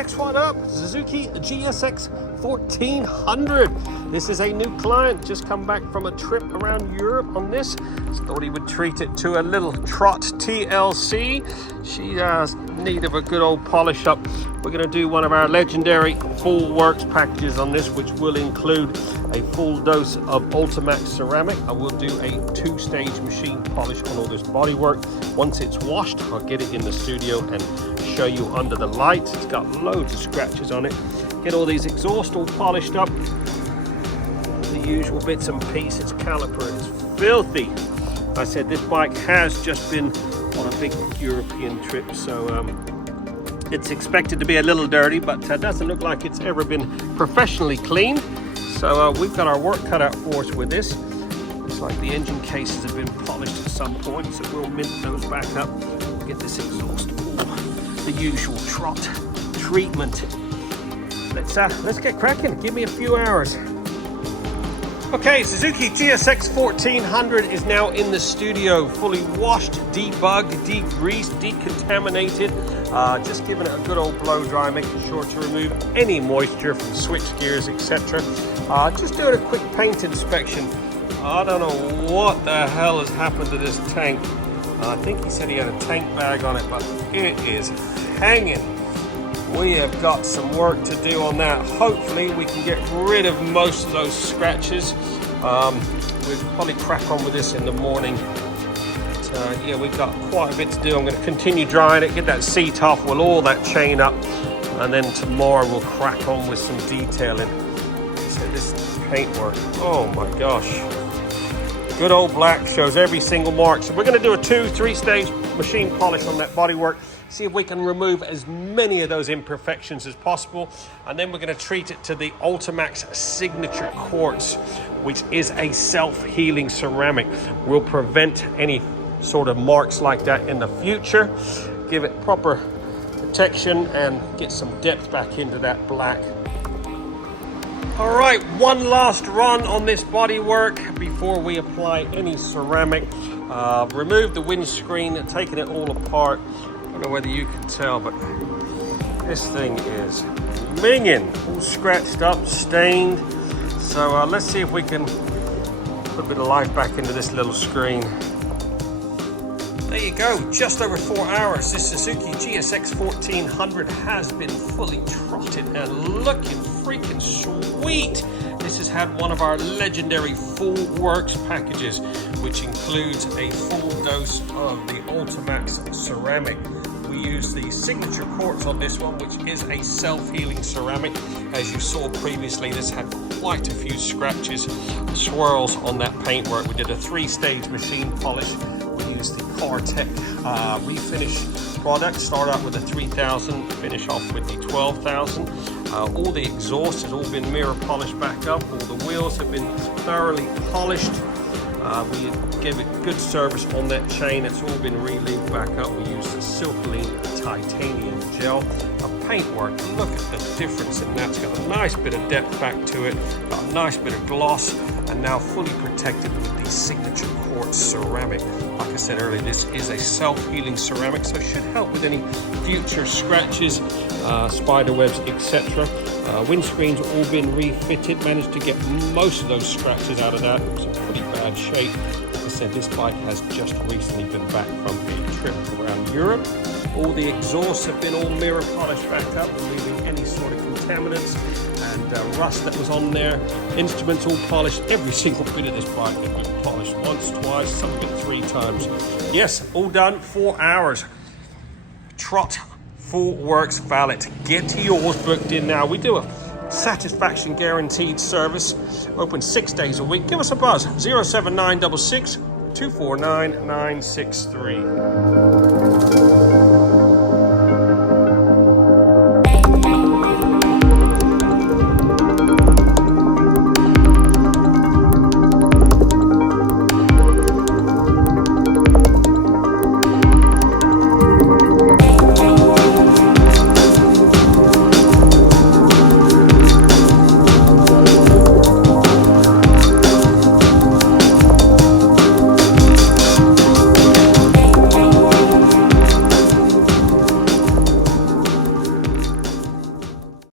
next one up, Suzuki GSX1400. This is a new client, just come back from a trip around Europe on this. Thought he would treat it to a little Trott TLC. She has need of a good old polish up. We're going to do one of our legendary full works packages on this, which will include a full dose of Ultimax ceramic. I will do a 2-stage machine polish on all this bodywork. Once it's washed, I'll get it in the studio and show you under the lights. It's got loads of scratches on it. Get all these exhausts all polished up. The usual bits and pieces. Caliper is filthy. I said this bike has just been on a big European trip, so it's expected to be a little dirty, but doesn't look like it's ever been professionally cleaned. So we've got our work cut out for us with this. Looks like the engine cases have been polished at some point, so we'll mint those back up. Get this exhaust. Ooh, the usual Trott treatment. Let's get cracking. Give me a few hours. Okay, Suzuki GSX1400 is now in the studio, fully washed, debugged, degreased, decontaminated. Just giving it a good old blow dry, making sure to remove any moisture from switch gears, etc. Just doing a quick paint inspection. I don't know what the hell has happened to this tank. I think he said he had a tank bag on it, but it is hanging. We have got some work to do on that. Hopefully we can get rid of most of those scratches. We'll probably crack on with this in the morning. But, yeah, we've got quite a bit to do. I'm going to continue drying it, get that seat off, we'll oil that chain up, and then tomorrow we'll crack on with some detailing. So this paintwork, oh my gosh. Good old black, shows every single mark. So we're going to do a 2-3 stage machine polish on that bodywork. See if we can remove as many of those imperfections as possible, and then we're going to treat it to the Ultimax Signature Quartz, which is a self-healing ceramic. Will prevent any sort of marks like that in the future, give it proper protection and get some depth back into that black. All right, one last run on this bodywork before we apply any ceramic. Remove the windscreen and taking it all apart. I don't know whether you can tell, but this thing is minging, all scratched up, stained. So let's see if we can put a bit of life back into this little screen. There you go, just over 4 hours. This Suzuki GSX1400 has been fully trotted and looking freaking sweet. This has had one of our legendary full works packages, which includes a full dose of the Ultimax ceramic. We use the Signature Quartz on this one, which is a self-healing ceramic. As you saw previously, this had quite a few scratches, swirls on that paintwork. We did a 3-stage machine polish. We used the Tech refinish product. Start out with a 3000, finish off with the 12,000. All the exhaust has all been mirror polished back up. All the wheels have been thoroughly polished. We gave it good service on that chain. It's all been re-lubed back up. We used the Silkaline titanium gel. Paintwork, look at the difference in that. It's got a nice bit of depth back to it, got a nice bit of gloss, and now fully protected with the Signature Quartz ceramic. Like I said earlier, this is a self-healing ceramic, so it should help with any future scratches, spider webs, etc. Windscreens have all been refitted, managed to get most of those scratches out of that. It was in pretty bad shape. Like I said, this bike has just recently been back from a trip around Europe. All the exhausts have been all mirror polished back up, removing any sort of contaminants and rust that was on there. Instruments all polished. Every single bit of this bike has been polished once, twice, some of it 3 times. Yes, all done, 4 hours. Trott Full Works Valet. Get yours booked in now. We do a satisfaction guaranteed service. Open 6 days a week. Give us a buzz. 07966 249 963.